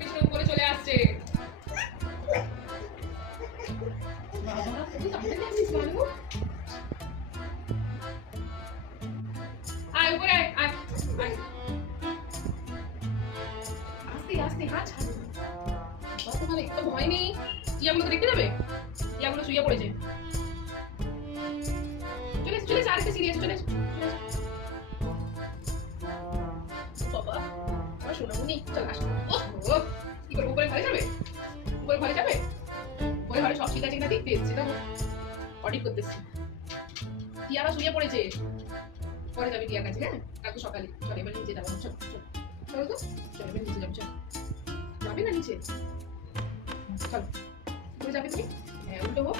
বিষ্ণু করে চলে আসছে। আয় উপরে আয় আয় আয়। আস্তে আস্তে হাত ছাড়ো। তোমার একটু ভয় নেই। টিয়াগুলো তো দেখতে যাবে। টিয়াগুলো শুয়ে পড়েছে। চলে চলে আরেকটা সিরিয়াস চলে বাবা আমার সোনামণি চলে আসো। কি করবো উপরে ঘরে যাবে? উপরে ঘরে যাবে? উপরে ঘরে সব ঠিক আছে কিনা দেখতে এসছি না অডিট করতে এসছি। টিয়ারা শুয়ে পড়েছে। পরে যাবে টিয়ার কাছে হ্যাঁ কালকে সকালে। চলো এবার নিচে যাবো। চলো চলো তো চলো এবার নিচে যাবো। চলো যাবে না নিচে? চলো উপরে যাবে তুমি? হ্যাঁ উল্টো হোক।